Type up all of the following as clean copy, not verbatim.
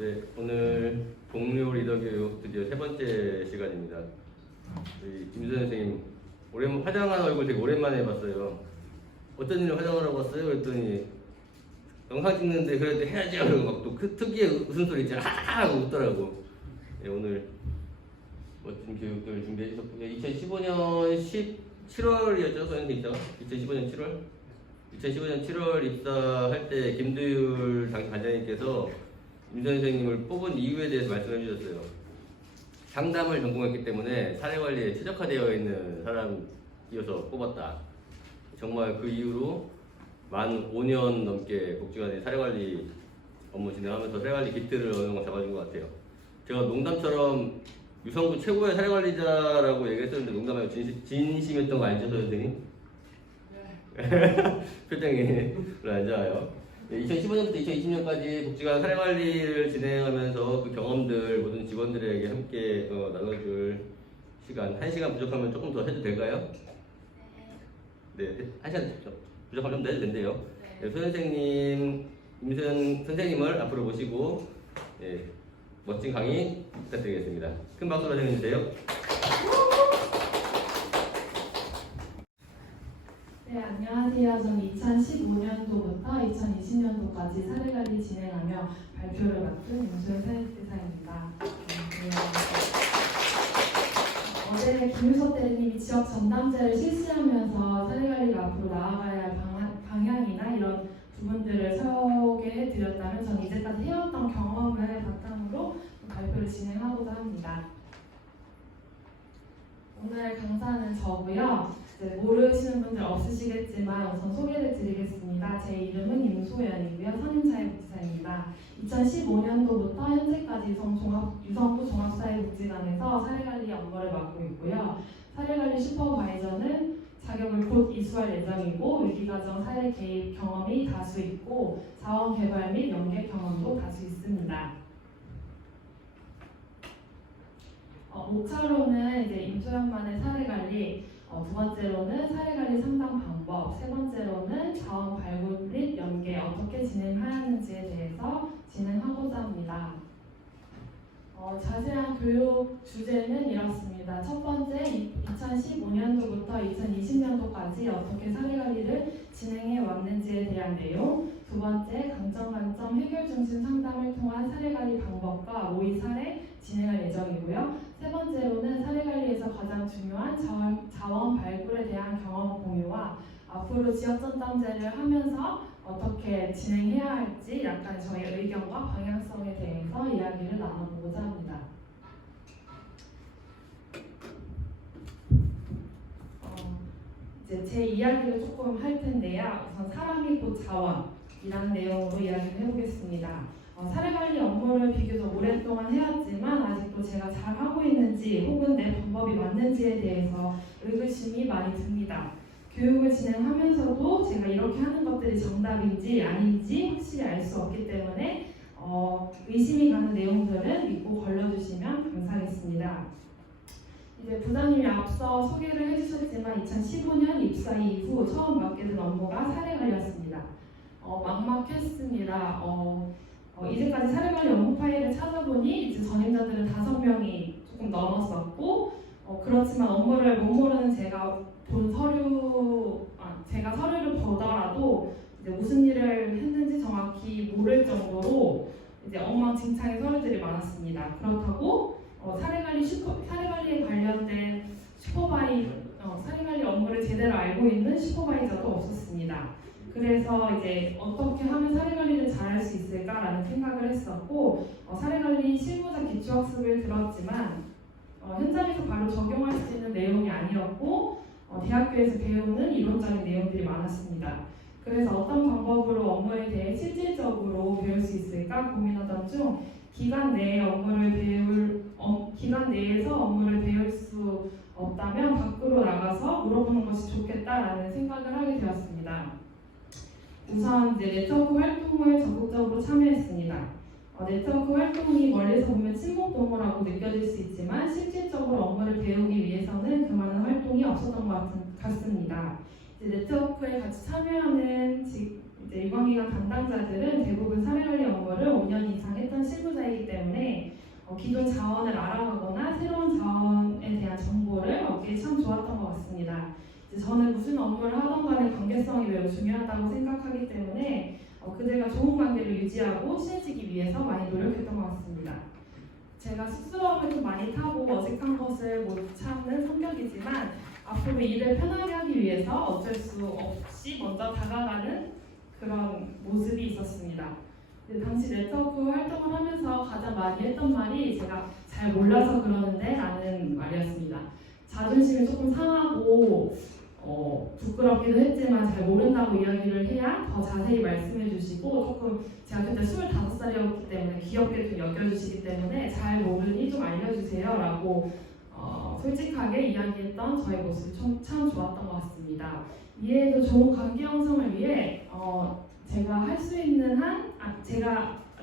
네, 오늘 동료 리더 교육 드디어 세 번째 시간입니다. 우리 김수 선생님, 화장한 얼굴 되게 오랜만에 봤어요. 어떤 일로 화장을 하고 왔어요? 그랬더니 영상 찍는데 그래도 해야지 하고 막 또 특유의 웃음소리 있잖아. 하하 하고 웃더라고. 네, 오늘 멋진 교육들 준비해 주셨고요. 2015년 17월이었죠, 선생님이죠? 2015년 7월? 2015년 7월 입사할 때 김두율 당시 반장님께서 임 선생님을 뽑은 이유에 대해서 말씀해 주셨어요. 상담을 전공했기 때문에 사례관리에 최적화되어 있는 사람이어서 뽑았다. 정말 그 이후로 만 5년 넘게 복지관에 사례관리 업무 진행하면서 사례관리 기틀을 어느 정도 잡아준 것 같아요. 제가 농담처럼 유성구 최고의 사례관리자라고 얘기했었는데 농담하고 진심이었던 거 알죠, 선생님? 표정이 별로 안 좋아요. 2015년부터 2020년까지 복지관 사례관리를 진행하면서 그 경험들 모든 직원들에게 함께 나눠줄 시간, 1시간 부족하면 조금 더 해도 될까요? 네, 1시간 부족하면 좀 더 해도 된대요. 네, 선생님, 임선 선생님을 앞으로 모시고 멋진 강의 부탁드리겠습니다. 큰 박수로 환영해 주세요. 네, 안녕하세요. 저는 2015년도부터 2020년도까지 사례관리 진행하며 발표를 맡은 임소연 사회복지사입니다. 어제 김유석 대리님이 지역 전담제를 실시하면서 사례관리가 앞으로 나아가야 할 방향이나 이런 부분들을 소개해 드렸다면 저는 이제까지 해왔던 경험을 바탕으로 발표를 진행하고자 합니다. 오늘 강사는 저고요. 모르시는 분들 없으시겠지만 우선 소개를 드리겠습니다. 제 이름은 임소연이고요. 선임사회복지사입니다. 2015년도부터 현재까지 유성구 종합사회복지관에서 사례관리 업무를 맡고 있고요. 사례관리 슈퍼바이저는 자격을 곧 이수할 예정이고 위기과정 사례 개입 경험이 다수 있고 자원개발 및 연계 경험도 다수 있습니다. 목차로는 이제 임소연만의 사례관리, 두 번째로는 사례관리 상담 방법, 세 번째로는 자원 발굴 및 연계 어떻게 진행하는지에 대해서 진행하고자 합니다. 자세한 교육 주제는 이렇습니다. 첫 번째, 2015년도부터 2020년도까지 어떻게 사례관리를 진행해 왔는지에 대한 내용. 두 번째, 강점 해결 중심 상담을 통한 사례관리 방법과 모의 사례 진행할 예정이고요. 세 번째로는 사례관리에서 가장 중요한 자원 발굴에 대한 경험 공유와 앞으로 지역 전담제를 하면서 어떻게 진행해야 할지 약간 저의 의견과 방향성에 대해서 이야기를 나눠보고자 합니다. 이제 제 이야기를 조금 할 텐데요. 우선 사람이 곧 자원이라는 내용으로 이야기를 해보겠습니다. 사례관리 업무를 비교적 오랫동안 해왔지만 아직도 제가 잘하고 있는지 혹은 내 방법이 맞는지에 대해서 의구심이 많이 듭니다. 교육을 진행하면서도 제가 이렇게 하는 것들이 정답인지 아닌지 확실히 알 수 없기 때문에 의심이 가는 내용들은 믿고 걸러주시면 감사하겠습니다. 이제 부장님이 앞서 소개를 해주셨지만 2015년 입사 이후 처음 맡게 된 업무가 사례관리였습니다. 막막했습니다. 이제까지 사례관리 업무 파일을 찾아보니 이제 전임자들은 5명이 조금 넘었었고 그렇지만 업무를 못 모르는 제가 제가 서류를 보더라도 이제 무슨 일을 했는지 정확히 모를 정도로 이제 엉망진창의 서류들이 많았습니다. 그렇다고 사례관리에 관련된 사례관리 업무를 제대로 알고 있는 슈퍼바이저도 없었습니다. 그래서 이제 어떻게 하면 사례관리를 잘할 수 있을까라는 생각을 했었고 사례관리 실무자 기초학습을 들었지만 현장에서 바로 적용할 수 있는 내용이 아니었고 대학교에서 배우는 이론적인 내용들이 많았습니다. 그래서 어떤 방법으로 업무에 대해 실질적으로 배울 수 있을까 고민하던 중 기간 내에서 업무를 배울 수 없다면 밖으로 나가서 물어보는 것이 좋겠다라는 생각을 하게 되었습니다. 우선 이제 네트워크 활동을 적극적으로 참여했습니다. 네트워크 활동이 멀리서 보면 친목 도모라고 느껴질 수 있지만 실질적으로 업무를 배우기 위해서는 그만한 활동이 없었던 것 같습니다. 이제 네트워크에 같이 참여하는 이제 유관기관 담당자들은 대부분 사례관리 업무를 5년 이상 했던 실무자이기 기존 자원을 알아가거나 새로운 자원에 대한 정보를 얻기 참 좋았던 것 같습니다. 이제 저는 무슨 업무를 하던 간에 관계성이 매우 중요하다고 생각하기 때문에 그들과 좋은 관계를 유지하고 친해지기 위해서 많이 노력했던 것 같습니다. 제가 쑥스러움을 좀 많이 타고 어색한 것을 못 참는 성격이지만 앞으로 일을 편하게 하기 위해서 어쩔 수 없이 먼저 다가가는 그런 모습이 있었습니다. 당시 네트워크 활동을 하면서 가장 많이 했던 말이 제가 잘 몰라서 그러는데 라는 말이었습니다. 자존심이 조금 상하고 부끄럽기도 했지만 잘 모른다고 이야기를 해야 더 자세히 말씀해 주시고 조금 제가 그때 25살이었기 때문에 귀엽게 좀 여겨주시기 때문에 잘 모르니 좀 알려주세요 라고 솔직하게 이야기했던 저의 모습이 참 좋았던 것 같습니다. 이해에도 좋은 관계 형성을 위해 제가 할 수 있는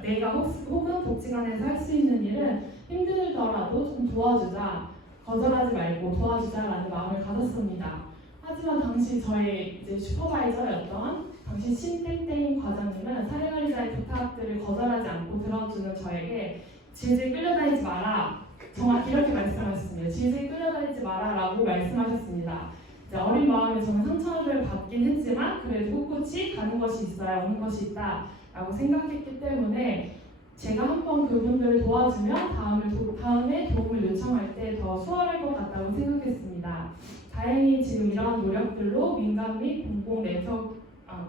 내가 혹은 복지관에서 할 수 있는 일은 힘들더라도 좀 도와주자, 거절하지 말고 도와주자라는 마음을 가졌습니다. 하지만 당시 저의 이제 슈퍼바이저였던 당시 신땡땡 과장님은 사례관리자의 부탁들을 거절하지 않고 들어주는 저에게 질질 끌려다니지 마라. 정확히 이렇게 말씀하셨습니다. 질질 끌려다니지 마라라고 말씀하셨습니다. 이제 어린 마음에 저는 상처를 받긴 했지만 그래도 꿋꿋이 가는 것이 있어야 오는 것이 있다라고 생각했기 때문에 제가 한번 그분들을 도와주면 다음에 도움을 요청할 때 더 수월할 것 같다고 생각했습니다. 다행히 지금 이러한 노력들로 민간 및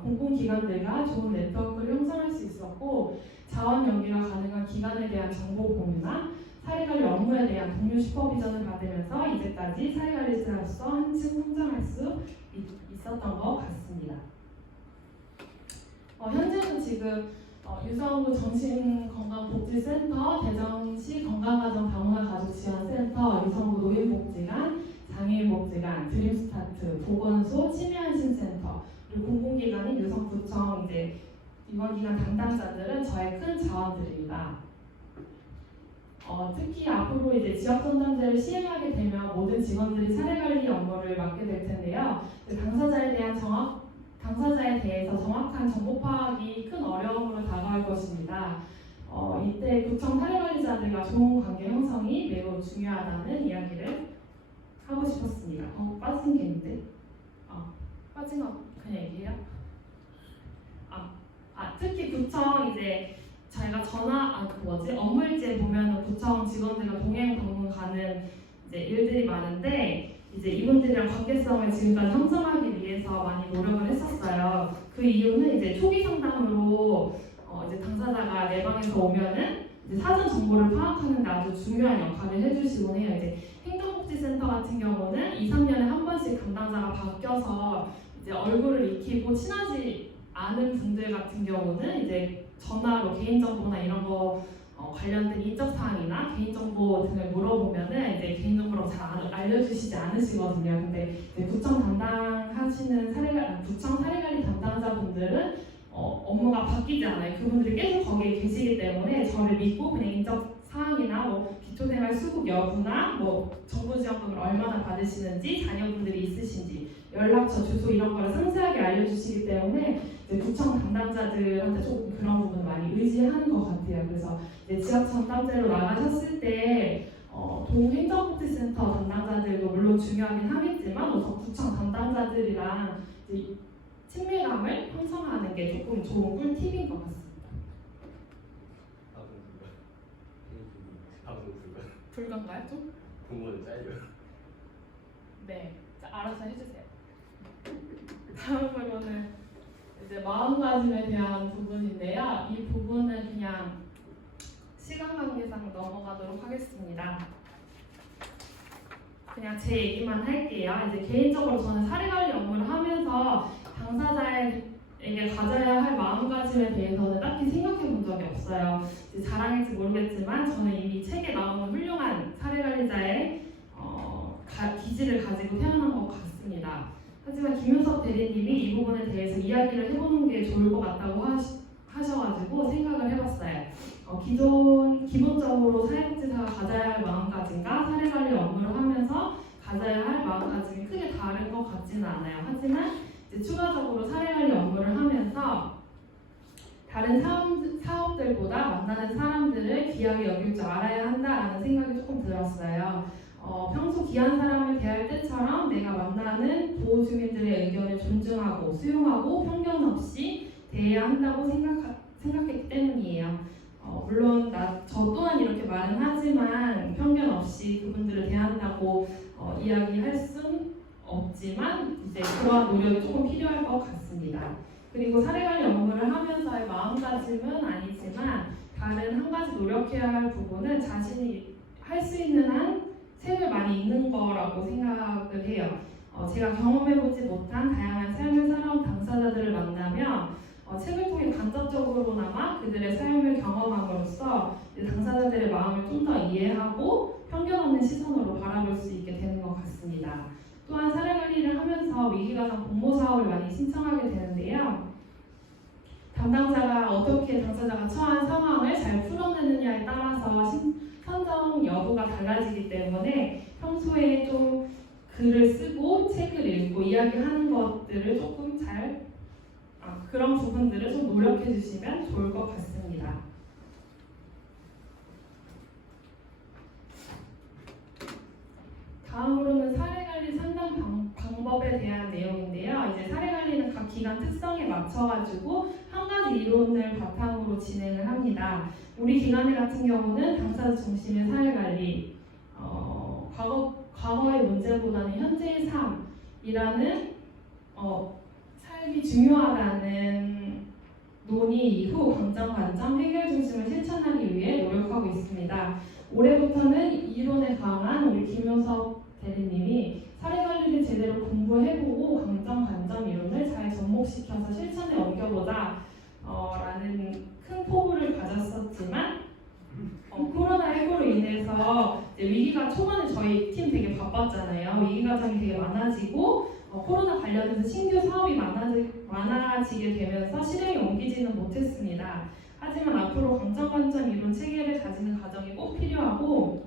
공공기관들과 좋은 네트워크를 형성할 수 있었고 자원 연계가 가능한 기관에 대한 정보 공유나 사례관리 업무에 대한 동료 슈퍼비전을 받으면서 이제까지 사례관리사로서 한층 성장할 수 있었던 것 같습니다. 현재는 지금 유성구 정신건강복지센터, 대전시 건강가정 다문화 가족지원센터, 유성구 노인복지관, 장애인복지관, 드림스타트, 보건소, 치매안심센터, 그리고 공공기관인 유성구청 이번 기관 담당자들은 저의 큰 자원들입니다. 특히 앞으로 지역전담제를 시행하게 되면 모든 직원들이 사례관리 업무를 맡게 될 텐데요. 당사자에 대해서 정확한 정보 파악이 큰 어려움으로 다가올 것입니다. 이때 구청 사례관리자들과 좋은 관계 형성이 매우 중요하다는 이야기를 하고 싶었습니다. 빠진 게 있는데? 빠진 거 그냥 얘기해요? 특히 구청 저희가 업무일지에 보면 구청 직원들과 동행 방문 가는 일들이 많은데 이분들이랑 관계성을 지금까지 형성하기 위해서 많이 노력을 했었어요. 그 이유는 초기 상담으로 당사자가 내 방에서 오면은 사전 정보를 파악하는 데 아주 중요한 역할을 해주시곤 해요. 행정복지센터 같은 경우는 2, 3년에 한 번씩 담당자가 바뀌어서 얼굴을 익히고 친하지 않은 분들 같은 경우는 전화로 개인정보나 이런 거 관련된 인적사항이나 개인정보 등을 물어보면은 개인정보라고 잘 알려주시지 않으시거든요. 근데 구청 사례관리 담당자분들은 업무가 바뀌지 않아요. 그분들이 계속 거기에 계시기 때문에 저를 믿고 그냥 인적사항이나 기초생활 수급 여부나 정부지원금을 얼마나 받으시는지, 자녀분들이 있으신지, 연락처, 주소 이런 거를 상세하게 알려주시기 때문에 구청 담당자들한테 조금 그런 부분 많이 의지하는 것 같아요. 그래서 지역 전담제로 나가셨을 때 동행정복지센터 담당자들도 물론 중요하긴 하겠지만 우선 구청 담당자들이랑 친밀감을 형성하는 게 조금 좋은 꿀팁인 것 같습니다. 불가인가요? 좀? 공무원 짜요. 네, 알아서 해주세요. 다음으로는 마음가짐에 대한 부분인데요. 이 부분은 그냥 시간 관계상 넘어가도록 하겠습니다. 그냥 제 얘기만 할게요. 개인적으로 저는 사례관리 업무를 하면서 당사자에게 가져야 할 마음가짐에 대해서는 딱히 생각해 본 적이 없어요. 자랑일지 모르겠지만 저는 이미 책에 나오는 훌륭한 사례관리자의 기질을 가지고 태어난 것 같습니다. 하지만 김윤석 대리님이 이 부분에 대해서 이야기를 해보는 게 좋을 것 같다고 하셔가지고 생각을 해봤어요. 기본적으로 사회복지사가 가져야 할 마음가짐과 사례관리 업무를 하면서 가져야 할 마음가짐이 크게 다른 것 같지는 않아요. 하지만 추가적으로 사례관리 업무를 하면서 다른 사업들보다 만나는 사람들을 귀하게 여길 줄 알아야 한다라는 생각이 조금 들었어요. 평소 귀한 사람을 대할 때처럼 내가 만나는 보호 주민들의 의견을 존중하고 수용하고 편견 없이 대해야 한다고 생각했기 때문이에요. 물론 저 또한 이렇게 말은 하지만 편견 없이 그분들을 대한다고 이야기할 순 없지만 이제 그러한 노력이 조금 필요할 것 같습니다. 그리고 사례관리 업무를 하면서의 마음가짐은 아니지만 다른 한 가지 노력해야 할 부분은 자신이 할 수 있는 한 책을 많이 읽는 거라고 생각을 해요. 제가 경험해보지 못한 다양한 삶을 살아온 당사자들을 만나면 책을 통해 간접적으로나마 그들의 삶을 경험함으로써 당사자들의 마음을 좀 더 이해하고 편견 없는 시선으로 바라볼 수 있게 되는 것 같습니다. 또한 사례관리를 하면서 위기가정 공모사업을 많이 신청하게 되는데요. 담당자가 어떻게 당사자가 처한 상황을 잘 풀어내느냐에 따라서 선정 여부가 달라지기 때문에 평소에 좀 글을 쓰고 책을 읽고 이야기하는 것들을 조금 그런 부분들을 좀 노력해 주시면 좋을 것 같습니다. 다음으로는 사례관리 상담 방법에 대한 내용인데요. 이제 사례관리는 각 기관 특성에 맞춰가지고 한 가지 이론을 바탕으로 진행을 합니다. 우리 기관의 같은 경우는 당사자 중심의 사례관리, 과거의 문제보다는 현재의 삶이라는 삶이 중요하다는 논의 이후 관점 해결 중심을 실천하기 위해 노력하고 있습니다. 올해부터는 이론에 강한 우리 김효석 대리님이 사례관리를 제대로 공부해보고 관점 이론을 잘 접목시켜서 실천에 옮겨보자 라는 큰 포부를 가졌었지만 코로나19로 인해서 위기가 초반에 저희 팀 되게 바빴잖아요. 위기 과정이 되게 많아지고 코로나 관련해서 신규 사업이 많아지게 되면서 실행에 옮기지는 못했습니다. 하지만 앞으로 관점 이론 체계를 다지는 과정이 꼭 필요하고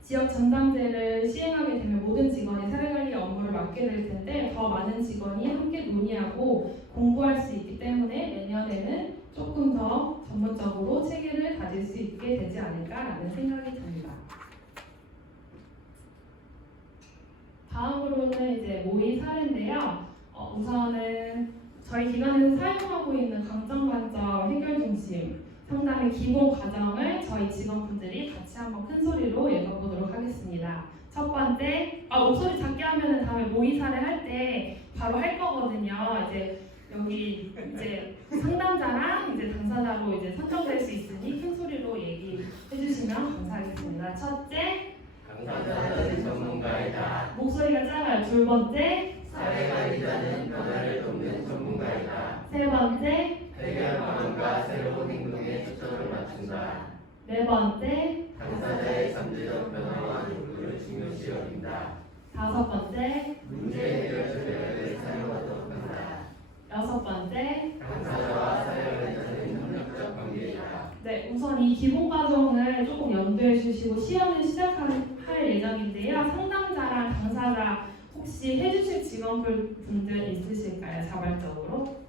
지역 전담제를 시행하게 되면 모든 직원이 사례관리 업무를 맡게 될 텐데 더 많은 직원이 함께 논의하고 공부할 수 있기 때문에 내년에는 조금 더 전문적으로 체계를 다질 수 있게 되지 않을까라는 생각이 듭니다. 다음으로는 이제 모의 사례인데요. 우선은 저희 기관에서 사용하고 있는 강점 해결 중심 상담의 기본 과정을 저희 직원분들이 같이 한번 큰 소리로 읽어보도록 하겠습니다. 첫 번째, 목소리 작게 하면은 다음에 모의 사례 할 때 바로 할 거거든요. 이제 여기 이제 상담자랑 이제 당사자로 이제 선정될 수 있으니 큰 소리로 얘기해 주시면 감사하겠습니다. 첫째, 당사자는 전문가이다. 목소리가 작아요. 둘 번째, 사례관리자는 변화를 돕는 전문가이다. 세 번째, 해결 방안과 새로운 행동에 초점을 맞춘다. 네 번째, 당사자의 잠재적 변화와 욕구를 중요시 여긴다. 다섯 번째, 문제 해결 전략을 사용하도록 한다. 여섯 번째. 당사자와 사례관리자는 협력적 관계이다. 네, 우선 이 기본 과정을 조금 염두해 주시고 시연을 시작할 예정인데요. 상담자랑 당사자 혹시 해주실 직원분들 있으실까요? 자발적으로?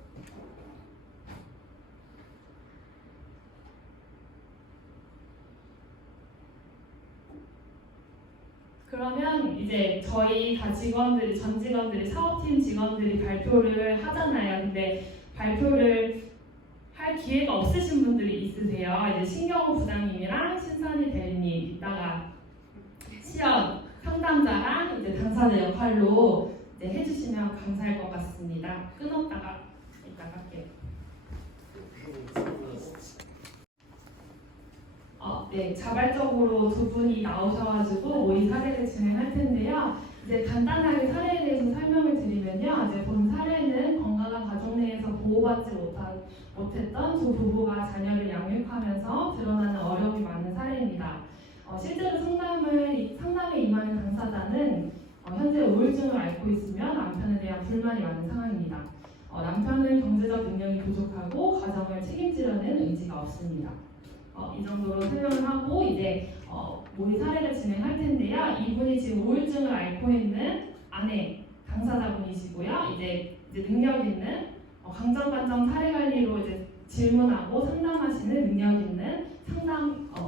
그러면 이제 저희 다 직원들이 전 직원들이 사업팀 직원들이 발표를 하잖아요. 근데 발표를 할 기회가 없으신 분들이 있으세요. 이제 신경호 부장님이랑 신선희 대리님 이따가 시연 상담자랑 이제 당사자 역할로 이제 해주시면 감사할 것 같습니다. 끊었다가 이따가 할게요. 네, 자발적으로 두 분이 나오셔가지고 모의 사례를 진행할 텐데요. 이제 간단하게 사례에 대해서 설명을 드리면요. 이제 본 사례는 건강한 가족 내에서 보호받지 못했던 두 부부가 자녀를 양육하면서 드러나는 어려움이 많은 사례입니다. 실제로 상담에 임하는 당사자는 현재 우울증을 앓고 있으며 남편에 대한 불만이 많은 상황입니다. 남편은 경제적 능력이 부족하고 가정을 책임지려는 의지가 없습니다. 이 정도로 설명을 하고 이제 모의 사례를 진행할 텐데요. 이분이 지금 우울증을 앓고 있는 아내 당사자분이시고요. 이제 능력 있는 강점 사례관리로 이제 질문하고 상담하시는 능력 있는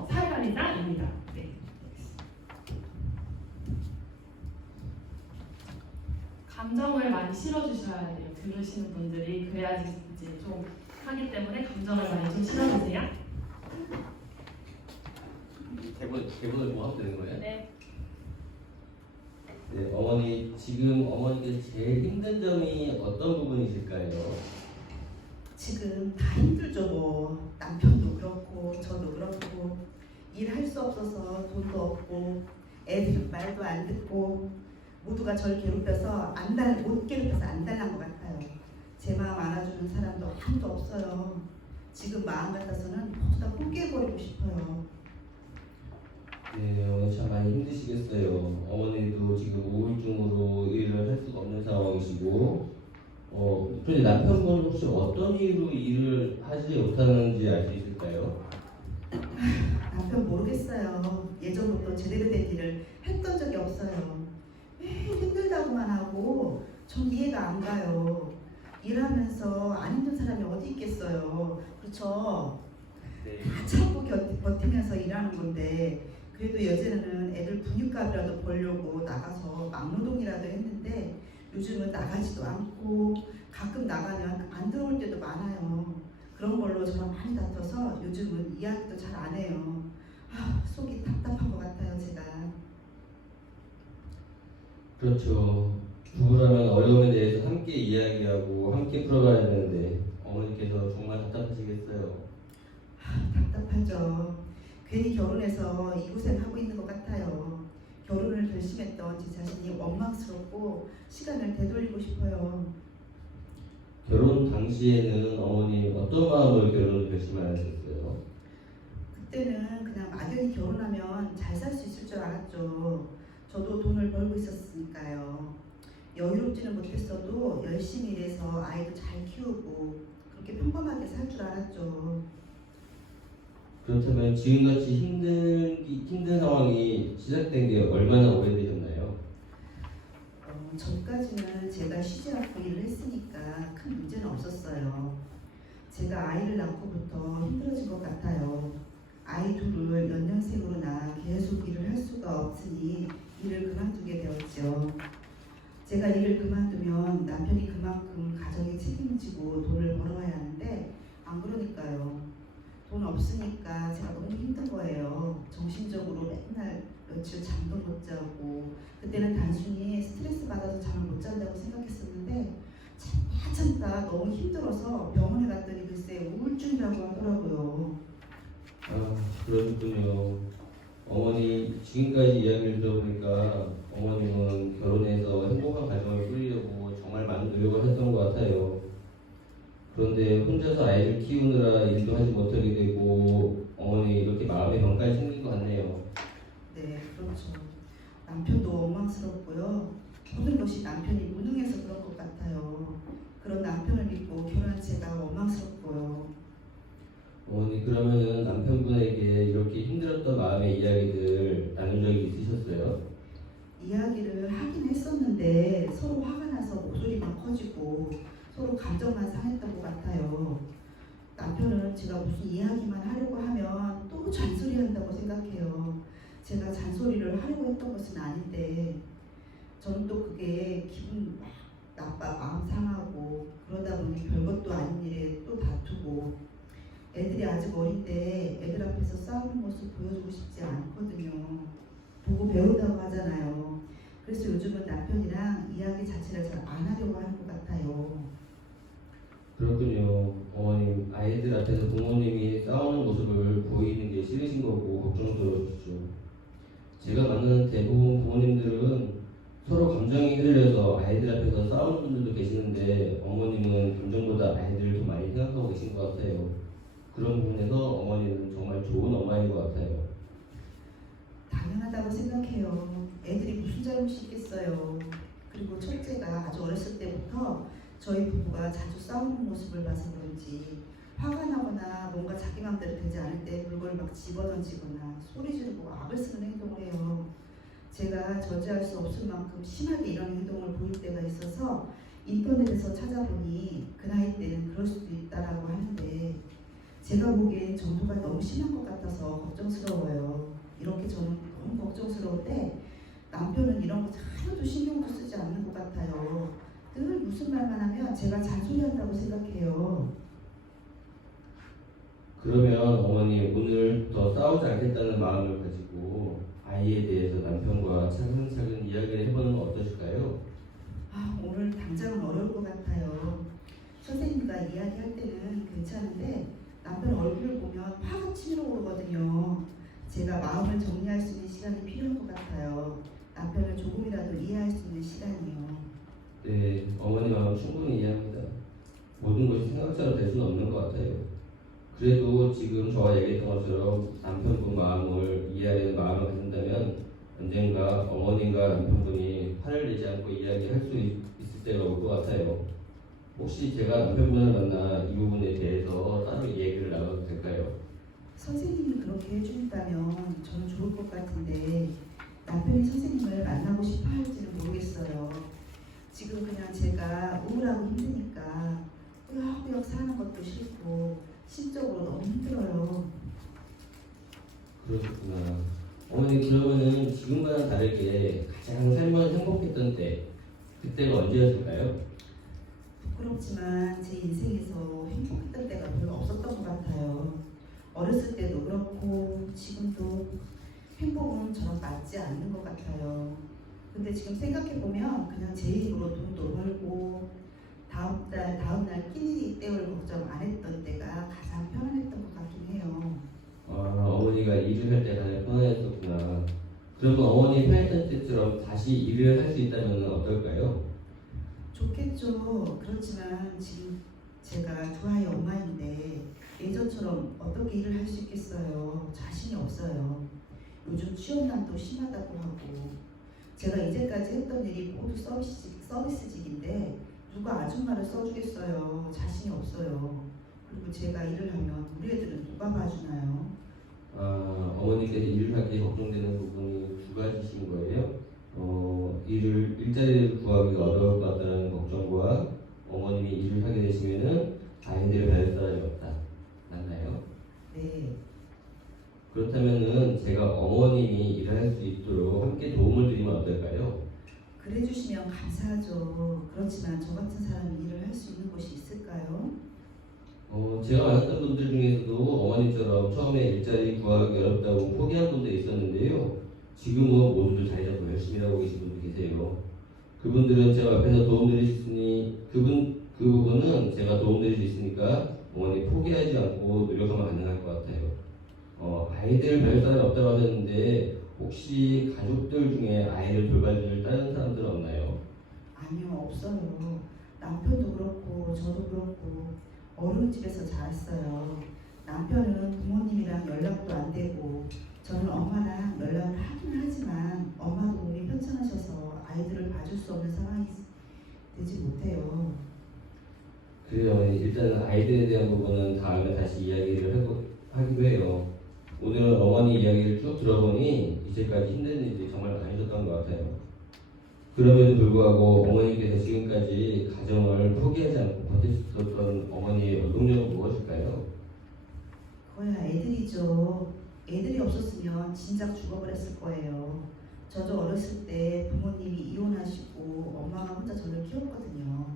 사례관리자입니다. 네. 많이 실어주셔야 돼요. 들으시는 분들이. 그래야지 이제 좀 하기 때문에 감정을 많이 좀 실어주세요. 대본을 뭐 하면 되는 거예요? 네. 네, 어머니 지금 어머니께서 제일 힘든 점이 어떤 부분이실까요? 지금 다 힘들죠. 뭐 남편도 그렇고 저도 그렇고 일할 수 없어서 돈도 없고 애들은 말도 안 듣고 모두가 저를 괴롭혀서 못 괴롭혀서 안달난 것 같아요. 제 마음 알아주는 사람도 아무도 없어요. 지금 마음 같아서는 모두 다 포기해버리고 싶어요. 네, 어머니 참 많이 힘드시겠어요. 어머니도 지금 우울증으로 일을 할 수가 없는 상황이시고, 그런데 남편분 혹시 어떤 이유로 일을 하지 못하는지 알 수 있을까요? 남편 모르겠어요. 예전부터 제대로 된 일을 했던 적이 없어요. 매일 힘들다고만 하고 전 이해가 안 가요. 일하면서 안 힘든 사람이 어디 있겠어요. 그렇죠? 네. 다 참고 버티면서 일하는 건데 그래도 예전에는 애들 분유값이라도 벌려고 나가서 막노동이라도 했는데 요즘은 나가지도 않고 가끔 나가면 안 들어올 때도 많아요. 그런 걸로 저랑 많이 다퉈서 요즘은 이야기도 잘 안 해요. 속이 답답한 것 같아요, 제가. 그렇죠. 부부라면 어려움에 대해서 함께 이야기하고 함께 풀어가야 되는데 어머니께서 정말 답답하시겠어요. 답답하죠. 괜히 결혼해서 이 고생하고 있는 것 같아요. 결혼을 결심했던 제 자신이 원망스럽고 시간을 되돌리고 싶어요. 결혼 당시에는 어머니 어떤 마음으로 결혼을 결심하셨어요? 그때는 그냥 막연히 결혼하면 잘 살 수 있을 줄 알았죠. 저도 돈을 벌고 있었으니까요. 여유롭지는 못했어도 열심히 일해서 아이도 잘 키우고 그렇게 평범하게 살 줄 알았죠. 그렇다면 지금같이 힘든 상황이 시작된 게 얼마나 오래되셨나요? 전까지는 제가 쉬지 않고 일을 했으니까 큰 문제는 없었어요. 제가 아이를 낳고부터 힘들어진 것 같아요. 아이 둘을 연년생으로 낳아 계속 일을 할 수가 없으니 일을 그만두게 되었죠. 제가 일을 그만두면 남편이 그만큼 가정에 책임을 지고 돈을 벌어와야 하는데 안 그러니까요. 돈 없으니까 제가 너무 힘든 거예요. 정신적으로 맨날 며칠 잠도 못 자고 그때는 단순히 스트레스 받아서 잠을 못 잔다고 생각했었는데 참다 너무 힘들어서 병원에 갔더니 글쎄 우울증이라고 하더라고요. 그러셨군요. 어머니 지금까지 이야기를 들어보니까 어머님은 결혼해서 행복한 가정을 꾸리려고 정말 많은 노력을 했던 것 같아요. 그런데 혼자서 아이를 키우느라 일도 하지 못하게 되고 어머니 이렇게 마음의 병까지 생긴 것 같네요. 네, 그렇죠. 남편도 원망스럽고요. 모든 것이 남편이 무능해서 그런 것 같아요. 그런 남편을 믿고 결혼한 제가 원망스럽고요. 어머니 그러면은 남편분에게 이렇게 힘들었던 마음의 이야기들 나눈 적이 있으셨어요? 이야기를 하긴 했었는데 서로 화가 나서 목소리만 커지고 서로 감정만 상했던 것 같아요. 남편은 제가 무슨 이야기만 하려고 하면 또 잔소리한다고 생각해요. 제가 잔소리를 하려고 했던 것은 아닌데 저는 또 그게 기분 나빠 마음 상하고 그러다 보니 별것도 아닌 일에 또 다투고 애들이 아직 어린데 애들 앞에서 싸우는 모습 보여주고 싶지 않거든요. 보고 배운다고 하잖아요. 그래서 요즘은 남편이랑 이야기 자체를 잘 안 하려고 하는 것 같아요. 그렇군요. 어머님 아이들 앞에서 부모님이 싸우는 모습을 보이는 게 싫으신 거고 걱정스러우시죠. 제가 만나는 대부분 부모님들은 서로 감정이 흔들려서 아이들 앞에서 싸우는 분들도 계시는데 어머님은 감정보다 아이들을 더 많이 생각하고 계신 것 같아요. 그런 부분에서 어머니는 정말 좋은 엄마인 것 같아요. 당연하다고 생각해요. 애들이 무슨 잘못이 있겠어요. 그리고 첫째가 아주 어렸을 때부터 저희 부부가 자주 싸우는 모습을 봐서 그런지 화가 나거나 뭔가 자기 마음대로 되지 않을 때 물건을 막 집어던지거나 소리 지르고 악을 쓰는 행동을 해요. 제가 저지할 수 없을 만큼 심하게 이런 행동을 보일 때가 있어서 인터넷에서 찾아보니 그 나이 때는 그럴 수도 있다라고 하는데 제가 보기엔 정도가 너무 심한 것 같아서 걱정스러워요. 이렇게 저는 너무 걱정스러운데 남편은 이런 거 하나도 신경도 쓰지 않는 것 같아요. 늘 하면 제가 잔소리한다고 생각해요. 그러면 어머니 오늘부터 싸우지 않겠다는 마음을 가지고 아이에 대해서 남편과 차근차근 이야기를 해보는 건 어떠실까요? 오늘 당장은 어려울 것 같아요. 선생님과 이야기할 때는 괜찮은데 남편 얼굴을 보면 화가 치밀어 오르거든요. 제가 마음을 정리할 수 있는 시간이 필요한 것 같아요. 남편을 조금이라도 이해할 수 있는 시간이요. 네, 어머니 마음 충분히 이해합니다. 모든 것이 생각처럼 될 수는 없는 것 같아요. 그래도 지금 저와 얘기했던 것처럼 남편분 마음을 이해하는 마음을 가진다면 언젠가 어머님과 남편분이 화를 내지 않고 이야기할 수 있을 때가 올 것 같아요. 혹시 제가 남편분을 만나 이 부분에 대해서 따로 얘기를 나눠도 될까요? 선생님이 그렇게 해준다면 저는 좋을 것 같은데 남편이 선생님을 만나고 싶어 할지는 모르겠어요. 지금 그냥 제가 우울하고 힘드니까 꾸역꾸역 사는 것도 싫고 심적으로 너무 힘들어요. 그러셨구나. 어머니 그러면은 지금과는 다르게 가장 삶을 행복했던 때 그때가 언제였을까요? 부끄럽지만 제 인생에서 행복했던 때가 별로 없었던 것 같아요. 어렸을 때도 그렇고 지금도 행복은 저랑 맞지 않는 것 같아요. 근데 지금 생각해보면 그냥 제 힘으로 돈도 벌고 다음날 끼니 때울 걱정 안 했던 때가 가장 편안했던 것 같긴 해요. 어머니가 일을 할 때 가장 편안했었구나. 그러면 어머니 편했던 때처럼 다시 일을 할 수 있다면 어떨까요? 좋겠죠. 그렇지만 지금 제가 두 아이 엄마인데 예전처럼 어떻게 일을 할 수 있겠어요. 자신이 없어요. 요즘 취업난도 심하다고 하고 제가 이제까지 했던 일이 모두 서비스직인데 누가 아줌마를 써주겠어요. 자신이 없어요. 그리고 제가 일을 하면 우리 애들은 누가 봐주나요? 어머니께서 일을 하기 걱정되는 부분이 두 가지신 거예요. 일자리를 구하기가 어려울 것 같다는 걱정과 어머님이 일을 하게 되시면은 아이들을 뵐 사람이 없다. 맞나요? 네. 그렇다면은 제가 어머님이 일을 할 수 있도록 함께 도움을 드리면 어떨까요? 그래 주시면 감사하죠. 그렇지만 저 같은 사람이 일을 할 수 있는 곳이 있을까요? 제가 만났던 분들 중에서도 어머님처럼 처음에 일자리 구하기 어렵다고 포기한 분도 있었는데요. 지금은 모두들 자리 잡고 열심히 하고 계신 분도 계세요. 그분들은 제가 옆에서 도움드릴 수 있으니 그 부분은 제가 도움드릴 수 있으니까 어머니 포기하지 않고 노력하면 가능할 것 같아요. 아이들 별 사람이 없다고 하셨는데 혹시 가족들 중에 아이를 돌봐줄 다른 사람들은 없나요? 아니요, 없어요. 남편도 그렇고 저도 그렇고 어려운 집에서 자랐어요. 남편은 부모님이랑 연락도 안 되고 저는 엄마랑 연락을 하긴 하지만 엄마도 몸이 편찮으셔서 아이들을 봐줄 수 없는 상황이 되지 못해요. 그래요. 일단은 아이들에 대한 부분은 다음에 다시 이야기를 하기로 해요. 오늘 어머니 이야기를 쭉 들어보니 이제까지 힘든 일이 정말 많으셨던 것 같아요. 그럼에도 불구하고 어머니께서 지금까지 가정을 포기하지 않고 버틸 수 있었던 어머니의 원동력은 무엇일까요? 그거야 애들이죠. 애들이 없었으면 진작 죽어버렸을 거예요. 저도 어렸을 때 부모님이 이혼하시고 엄마가 혼자 저를 키웠거든요.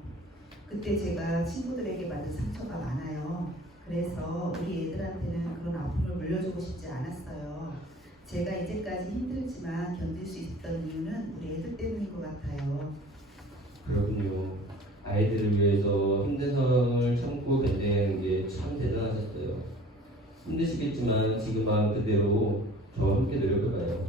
그때 제가 친구들에게 받은 상처가 많아요. 그래서 우리 애들한테는 그런 아픔을 물려주고 싶지 않았어요. 제가 이제까지 힘들지만 견딜 수 있었던 이유는 우리 애들 때문인 것 같아요. 그렇군요. 아이들을 위해서 힘든 상황을 참고 견디는 게 참 대단하셨어요. 힘드시겠지만 지금 마음 그대로 저와 함께 노력해봐요.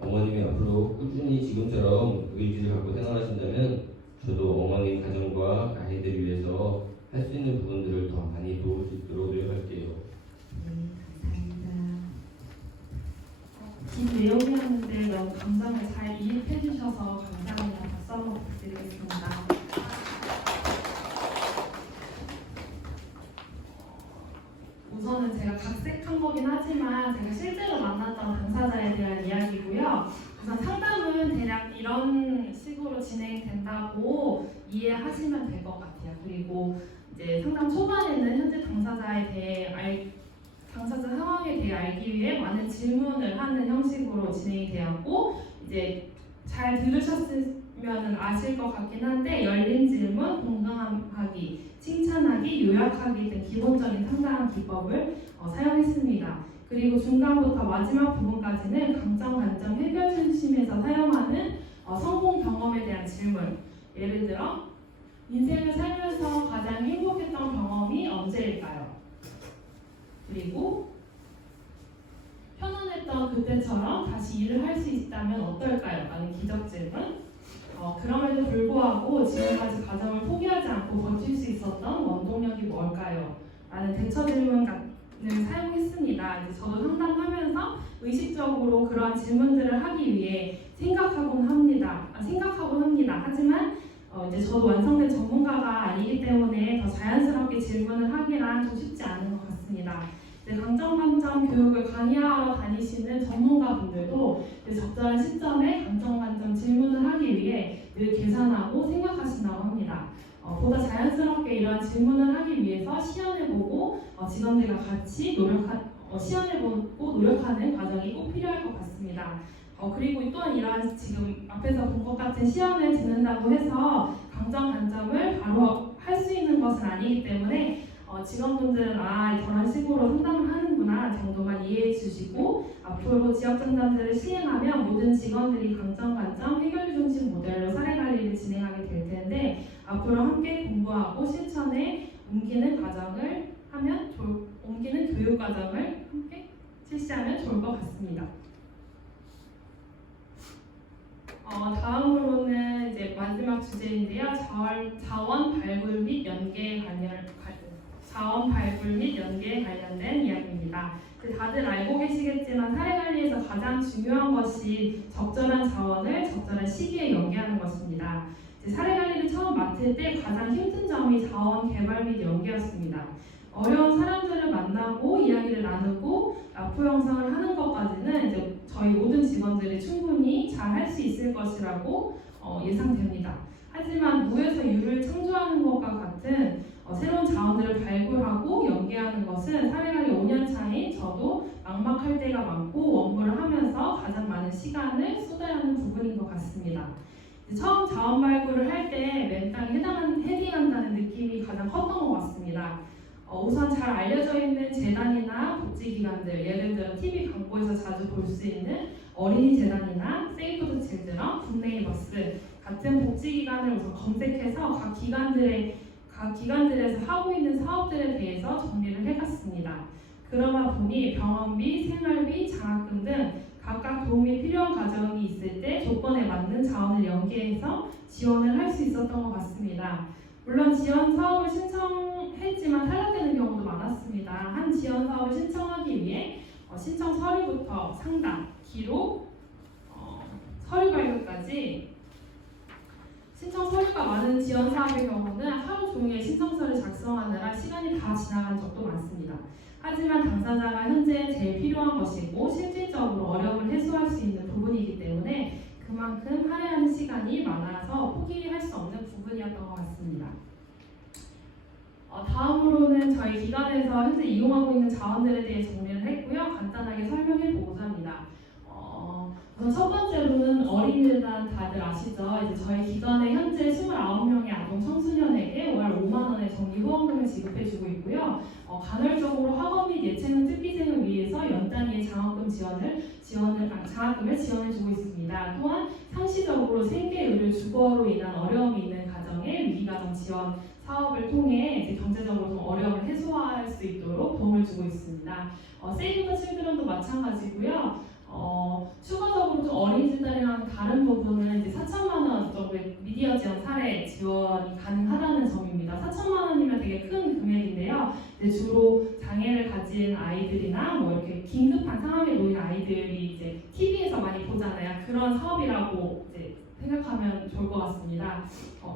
어머님이 앞으로 꾸준히 지금처럼 의지를 갖고 생활하신다면 저도 어머님 가정과 아이들을 위해서 할 수 있는 부분들을 더 많이 도울 수 있도록 노력할게요. 네, 감사합니다. 긴 내용이었는데 너무 감정을 잘 이입해 주셔서 감사합니다. 박수 한번 부탁드리겠습니다. 우선은 제가 각색한 거긴 하지만 제가 실제로 만났던 당사자에 대한 이야기고요. 우선 상담은 대략 이런 식으로 진행된다고 이해하시면 될 것 같아요. 그리고 이제 상담 초반에는 현재 당사자 상황에 대해 알기 위해 많은 질문을 하는 형식으로 진행이 되었고 이제 잘 들으셨으면 들어보면은 아실 것 같긴 한데 열린 질문, 공감하기, 칭찬하기, 요약하기 등 기본적인 상당한 기법을 사용했습니다. 그리고 중간부터 마지막 부분까지는 강점, 관점, 해결 중심에서 사용하는 성공 경험에 대한 질문. 예를 들어 인생을 살면서 가장 행복했던 경험이 언제일까요? 그리고 편안했던 그때처럼 다시 일을 할 수 있다면 어떨까요? 라는 기적 질문. 그럼에도 불구하고 지금까지 가정을 포기하지 않고 버틸 수 있었던 원동력이 뭘까요? 라는 대처 질문을 사용했습니다. 이제 저도 상담하면서 의식적으로 그러한 질문들을 하기 위해 생각하곤 합니다. 하지만 이제 저도 완성된 전문가가 아니기 때문에 더 자연스럽게 질문을 하기란 좀 쉽지 않은 것 같습니다. 강점관점 교육을 강의하러 다니시는 전문가분들도 적절한 시점에 강점관점 질문을 하기 위해 늘 계산하고 생각하신다고 합니다. 보다 자연스럽게 이러한 질문을 하기 위해서 시연해보고 직원들과 같이 시연해보고 노력하는 과정이 꼭 필요할 것 같습니다. 그리고 또한 이러한 지금 앞에서 본 것 같은 시연을 듣는다고 해서 강점관점을 바로 할 수 있는 것은 아니기 때문에 직원분들은 저런 식으로 상담을 하는구나 정도만 이해해 주시고 앞으로 지역 상담들을 시행하면 모든 직원들이 강점, 관점, 해결 중심 모델로 사례 관리를 진행하게 될 텐데 앞으로 함께 공부하고 실천에 옮기는 교육 과정을 함께 실시하면 좋을 것 같습니다. 다음으로는 이제 마지막 주제인데요. 자원 발굴 및 연계에 관련된 이야기입니다. 다들 알고 계시겠지만 사례 관리에서 가장 중요한 것이 적절한 자원을 적절한 시기에 연계하는 것입니다. 사례 관리를 처음 맡을 때 가장 힘든 점이 자원 개발 및 연계였습니다. 어려운 사람들을 만나고 이야기를 나누고 라포 형성을 하는 것까지는 이제 저희 모든 직원들이 충분히 잘 할 수 있을 것이라고 예상됩니다. 하지만 무에서 유를 창조하는 것과 같은 새로운 자원들을 발굴하고 연계하는 것은 사례관리 5년 차인 저도 막막할 때가 많고 원고를 하면서 가장 많은 시간을 쏟아야 하는 부분인 것 같습니다. 처음 자원 발굴을 할 때 맨땅에 헤딩한다는 느낌이 가장 컸던 것 같습니다. 우선 잘 알려져 있는 재단이나 복지기관들, 예를 들어 TV 광고에서 자주 볼 수 있는 어린이 재단이나 세이브 더 칠드런, 굿네이버스 같은 복지기관을 우선 검색해서 각 기관들에서 하고 있는 사업들에 대해서 정리를 해갔습니다. 그러다 보니 병원비, 생활비, 장학금 등 각각 도움이 필요한 가정이 있을 때 조건에 맞는 자원을 연계해서 지원을 할 수 있었던 것 같습니다. 물론 지원 사업을 신청했지만 탈락되는 경우도 많았습니다. 한 지원 사업을 신청하기 위해 신청 서류부터 상담, 기록, 서류 발급까지 신청 서류가 많은 지원 사업의 경우는 하루 종일 신청서를 작성하느라 시간이 다 지나간 적도 많습니다. 하지만 당사자가 현재 제일 필요한 것이고 실질적으로 어려움을 해소할 수 있는 부분이기 때문에 그만큼 할애하는 시간이 많아서 포기할 수 없는 부분이었던 것 같습니다. 다음으로는 저희 기관에서 현재 이용하고 있는 자원들에 대해 정리를 했고요. 간단하게 설명해 보고자 합니다. 우선 첫 번째로는 어린이재단 다들 아시죠? 이제 저희 기관에 현재 29명의 아동 청소년에게 월 5만 원의 정기 후원금을 지급해주고 있고요. 간헐적으로 학업 및 예체능 특기생을 위해서 연 단위의 장학금을 지원해주고 있습니다. 또한 상시적으로 생계, 의료, 주거로 인한 어려움이 있는 가정의 위기가정 지원 사업을 통해 이제 경제적으로 좀 어려움을 해소할 수 있도록 도움을 주고 있습니다. 세이브 더 칠드런도 마찬가지고요. 추가적으로 좀 어린이재단이랑 다른 부분은 이제 4천만 원 정도의 미디어 지원 사례 지원이 가능하다는 점입니다. 4천만 원이면 되게 큰 금액인데요. 이제 주로 장애를 가진 아이들이나 뭐 이렇게 긴급한 상황에 놓인 아이들이 이제 TV에서 많이 보잖아요. 그런 사업이라고 이제 생각하면 좋을 것 같습니다.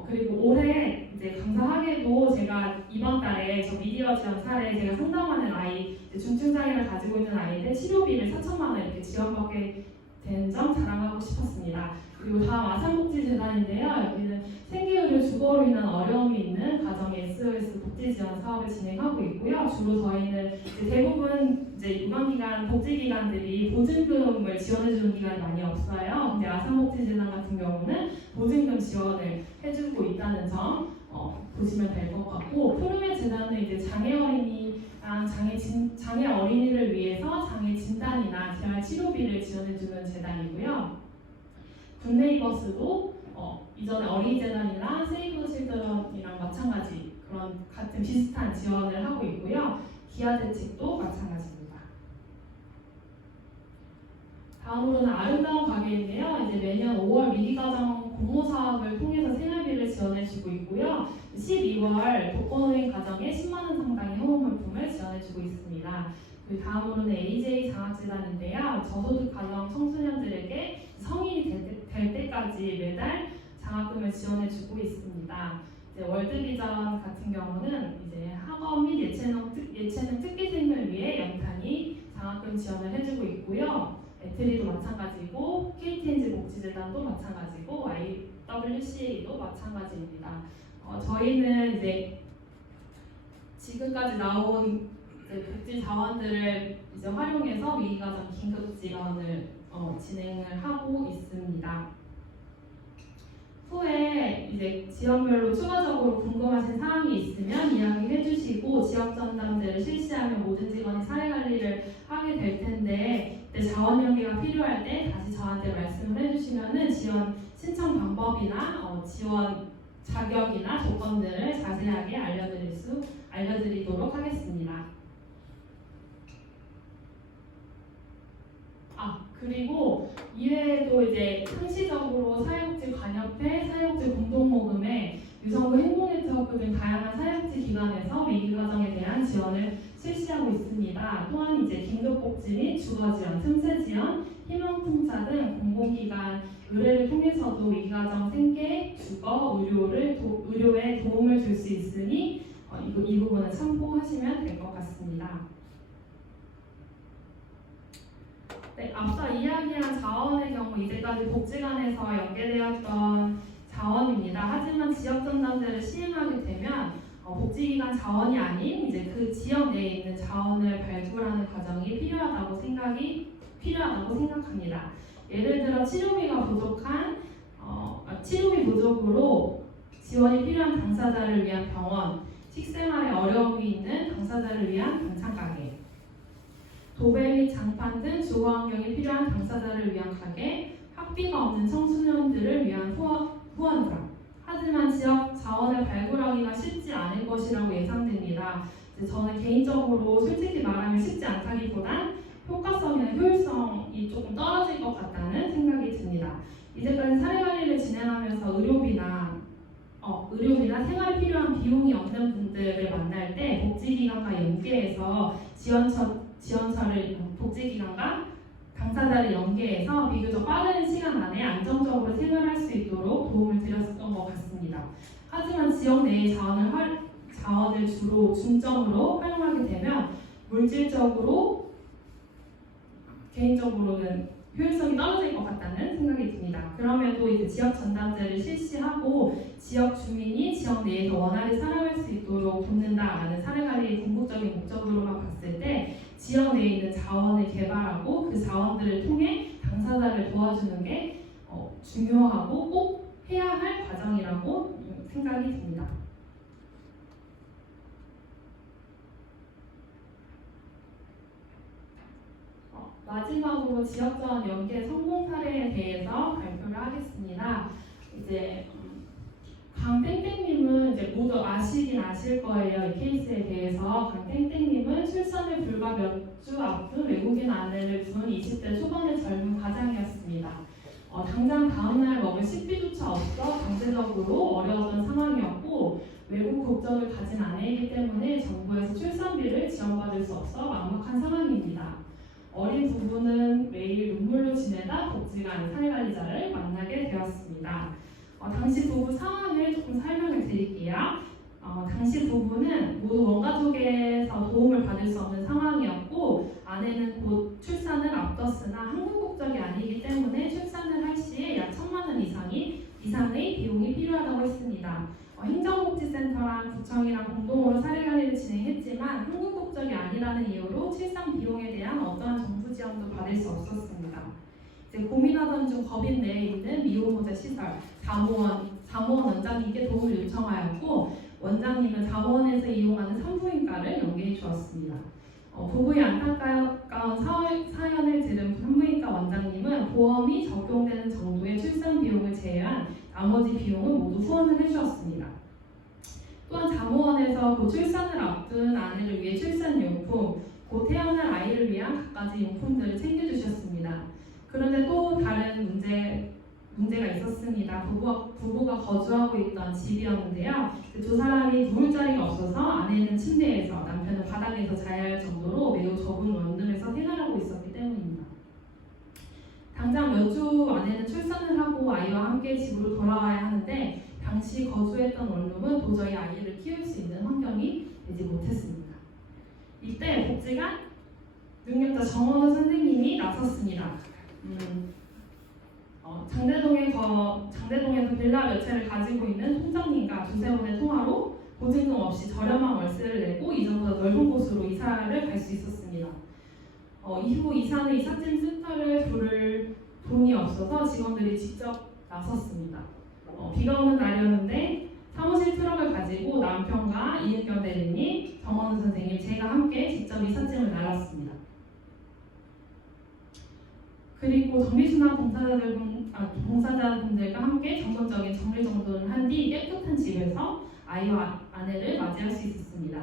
그리고 올해 이제 감사하게도 제가 이번 달에 저 미디어 지원 사례 제가 상담하는 아이 중증장애를 가지고 있는 아이들 치료비를 4천만 원 이렇게 지원받게 된 점 자랑하고 싶었습니다. 그리고 다음 아산복지재단인데요. 여기는 생계의료 주거로 인한 어려움이 있는 가정의 SOS 복지 지원 사업을 진행하고 있고요. 주로 저희는 이제 대부분 이제 유관기관, 복지기관들이 보증금을 지원해주는 기관이 많이 없어요. 근데 아산복지재단 같은 경우는 보증금 지원을 해주고 있다는 점 보시면 될 것 같고, 푸르메 재단은 이제 장애 어린이랑 장애 어린이를 위해서 장애 진단이나 재활 치료비를 지원해주는 재단이고요. 굿네이버스도 이전에 어린이재단이나 세이브 실드런이랑 마찬가지 그런 같은 비슷한 지원을 하고 있고요. 기아대책도 마찬가지입니다. 다음으로는 아름다운 가게인데요. 이제 매년 5월 위기가정 공모 사업을 통해서 생활비를 지원해주고 있고요. 12월 독거노인 가정에 10만 원 상당의 호흡물품을 지원해주고 있습니다. 그 다음으로는 AJ 장학재단인데요. 저소득 가정 청소년들에게 성인이 될 때까지 매달 장학금을 지원해주고 있습니다. 이제 월드비전 같은 경우는 이제 학업 및 예체능 특기생을 위해 연탄이 장학금 지원을 해주고 있고요. 에트리도 마찬가지고 KTNG 복지재단도 마찬가지고 YWCA도 마찬가지입니다. 저희는 이제 지금까지 나온 이제 복지 자원들을 이제 활용해서 위기가정 긴급 지원을 진행을 하고 있습니다. 후에 이제 지역별로 추가적으로 궁금하신 사항이 있으면 이야기해 주시고 지역 전담대를 실시하면 모든 직원이 사례 관리를 하게 될 텐데, 자원 연계가 필요할 때 다시 저한테 말씀을 해주시면은 지원 신청 방법이나 지원 자격이나 조건들을 자세하게 알려드리도록 하겠습니다. 그리고 이외에도 이제 상시적으로 사회복지 관협회, 사회복지 공동모금회, 유성구 행복네트워크 등 다양한 사회복지 기관에서 위기가정에 대한 지원을 실시하고 있습니다. 또한 이제 긴급복지 및 주거지원, 틈새지원, 희망통차 등 공공기관 의뢰를 통해서도 위기가정 생계, 주거, 의료에 도움을 줄 수 있으니 이 부분은 참고하시면 될 것 같습니다. 네, 앞서 이야기한 자원의 경우 이제까지 복지관에서 연계되었던 자원입니다. 하지만 지역 전담대를 시행하게 되면 복지기관 자원이 아닌 이제 그 지역 내에 있는 자원을 발굴하는 과정이 필요하다고 생각합니다. 예를 들어 치료비 부족으로 지원이 필요한 당사자를 위한 병원, 식생활에 어려움이 있는 당사자를 위한 반찬가게, 도배 및 장판 등 주거 환경이 필요한 당사자를 위한 가게, 학비가 없는 청소년들을 위한 후원장. 하지만 지역 자원을 발굴하기가 쉽지 않을 것이라고 예상됩니다. 저는 개인적으로 솔직히 말하면 쉽지 않다기보단 효과성이나 효율성이 조금 떨어질 것 같다는 생각이 듭니다. 이제까지 사례관리를 진행하면서 의료비나 생활에 필요한 비용이 없는 분들을 만날 때 복지기관과 연계해서 지원서를 복지기관과 당사자를 연계해서 비교적 빠른 시간 안에 안정적으로 생활할 수 있도록 도움을 드렸던 것 같습니다. 하지만 지역 내의 자원을 주로 중점으로 활용하게 되면 물질적으로 개인적으로는 효율성이 떨어질 것 같다는 생각이 듭니다. 그럼에도 이제 지역 전담제를 실시하고 지역 주민이 지역 내에서 원활히 살아갈 수 있도록 돕는다라는 사례관리의 궁극적인 목적으로만 봤을 때 지역 내에 있는 자원을 개발하고 그 자원들을 통해 당사자를 도와주는 게 중요하고 꼭 해야 할 과정이라고 생각이 듭니다. 마지막으로 지역자원 연계 성공 사례에 대해서 발표를 하겠습니다. 이제 강땡땡님은 이제 모두 아실 거예요. 이 케이스에 대해서. 강땡땡님은 출산을 불과 몇 주 앞둔 외국인 아내를 둔 20대 초반의 젊은 가장이었습니다. 당장 다음날 먹을 식비조차 없어 경제적으로 어려웠던 상황이었고 외국 국적을 가진 아내이기 때문에 정부에서 출산비를 지원받을 수 없어 막막한 상황입니다. 어린 부부는 매일 눈물로 지내다 복지관 사회관리자를 만나게 되었습니다. 당시 부부 상황을 조금 설명을 드릴게요. 당시 부부는 모두 원가족에서 도움을 받을 수 없는 상황이었고 아내는 곧 출산을 앞뒀으나 한국 국적이 아니기 때문에 경우에도 출산 비용에 대한 어떠한 정부 지원도 받을 수 없었습니다. 이제 고민하던 중 법인 내에 있는 미혼모자 시설 사무원 원장님께 도움을 요청하였고 원장님은 사무원에서 이용하는 산부인과를 연계해 주었습니다. 부부의 안타까운 사연을 들은 산부인과 원장님은 보험이 적용되는 정도의 출산 비용을 제외한 나머지 비용은 모두 후원을 해주었습니다. 또한 사무원에서 곧 출산을 앞둔 아내를 위해 출산용품, 곧 태어날 아이를 위한 갖가지 용품들을 챙겨주셨습니다. 그런데 또 다른 문제가 있었습니다. 부부가 거주하고 있던 집이었는데요. 두 사람이 누울 자리가 없어서 아내는 침대에서 남편은 바닥에서 자야 할 정도로 매우 좁은 원룸에서 생활하고 있었기 때문입니다. 당장 몇 주 안에는 출산을 하고 아이와 함께 집으로 돌아와야 하는데 당시 거주했던 원룸은 도저히 아이를 키울 수 있는 환경이 되지 못했습니다. 이때 복지관 능력자 정원호 선생님이 나섰습니다. 장대동에서 빌라 몇 채를 가지고 있는 통장님과 두세 번의 통화로 보증금 없이 저렴한 월세를 내고 이전보다 넓은 곳으로 이사를 갈 수 있었습니다. 이후 이사는 이삿짐 센터를 부를 돈이 없어서 직원들이 직접 나섰습니다. 비가 오는 날이었는데 사무실 트럭을 가지고 남편과 이은경 대리님, 정원우 선생님, 제가 함께 직접 이삿짐을 나눴습니다. 그리고 정리수납 봉사자분들과 함께 점검적인 정리정돈을 한 뒤 깨끗한 집에서 아이와 아내를 맞이할 수 있었습니다.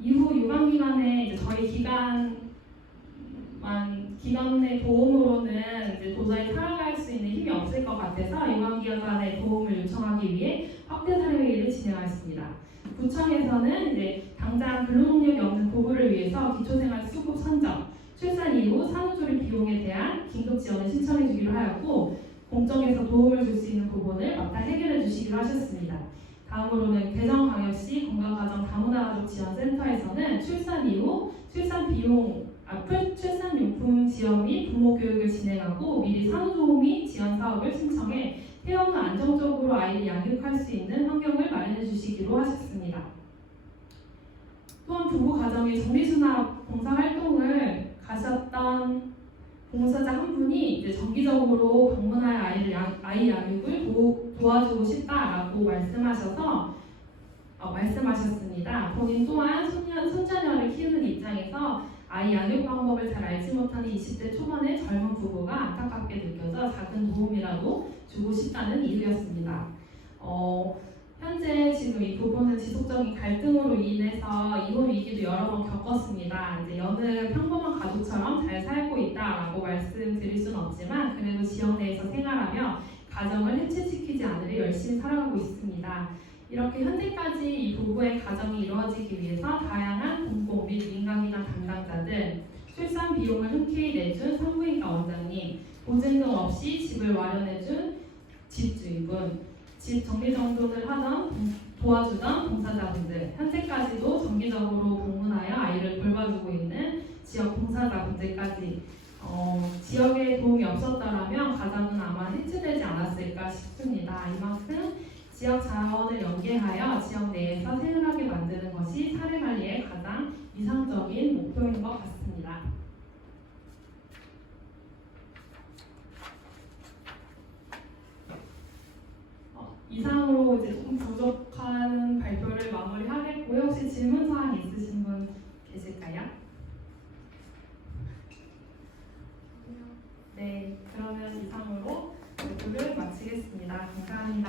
이후 유관기관에 이제 저희 기관의 도움으로는 이제 도저히 살아갈 수 있는 힘이 없을 것 같아서 유관기관의 도움을 요청하기 위해 확대 사례회의를 진행하였습니다. 구청에서는 이제 당장 근로능력이 없는 부부를 위해서 기초생활 수급 선정, 출산 이후 산후조리 비용에 대한 긴급 지원을 신청해 주기로 하였고 공정에서 도움을 줄 수 있는 부분을 맡아 해결해 주시기로 하셨습니다. 다음으로는 대전광역시 건강가정 다문화가족지원센터에서는 출산 이후 출산용품 지원 및 부모 교육을 진행하고 미리 산후도우미 지원 사업을 신청해 태어 후 안정적으로 아이를 양육할 수 있는 환경을 마련해 주시기로 하셨습니다. 또한 부부 가정의 정리수납 봉사활동을 가셨던 봉사자 한 분이 이제 정기적으로 방문하여 아이 양육을 도와주고 싶다라고 말씀하셨습니다. 본인 또한 손자녀를 키우는 입장에서 아이 양육 방법을 잘 알지 못하는 20대 초반의 젊은 부부가 안타깝게 느껴져 작은 도움이라도 주고 싶다는 이유였습니다. 현재 지금 이 부부는 지속적인 갈등으로 인해서 이혼 위기도 여러 번 겪었습니다. 이제 여느 평범한 가족처럼 잘 살고 있다라고 말씀드릴 수는 없지만 그래도 지역 내에서 생활하며 가정을 해체시키지 않으려 열심히 살아가고 있습니다. 이렇게 현재까지 이 부부의 가정이 이루어지기 위해서 다양한 공공 및 민간기관 담당자들, 출산 비용을 흔쾌히 내준 산부인과 원장님, 보증금 없이 집을 마련해준 집주인분, 집 정리정돈을 도와주던 봉사자분들, 현재까지도 정기적으로 방문하여 아이를 돌봐주고 있는 지역 봉사자분들까지 지역에 도움이 없었더라면 가정은 아마 해체되지 않았을까 싶습니다. 이만큼 지역 자원을 연계하여 지역 내에서 생활하게 만드는 것이 사례관리의 가장 이상적인 목표인 것 같습니다. 이상으로 이제 조금 부족한 발표를 마무리하겠고요. 혹시 질문 사항 있으신 분 계실까요? 네, 그러면 이상으로 발표를 마치겠습니다. 감사합니다.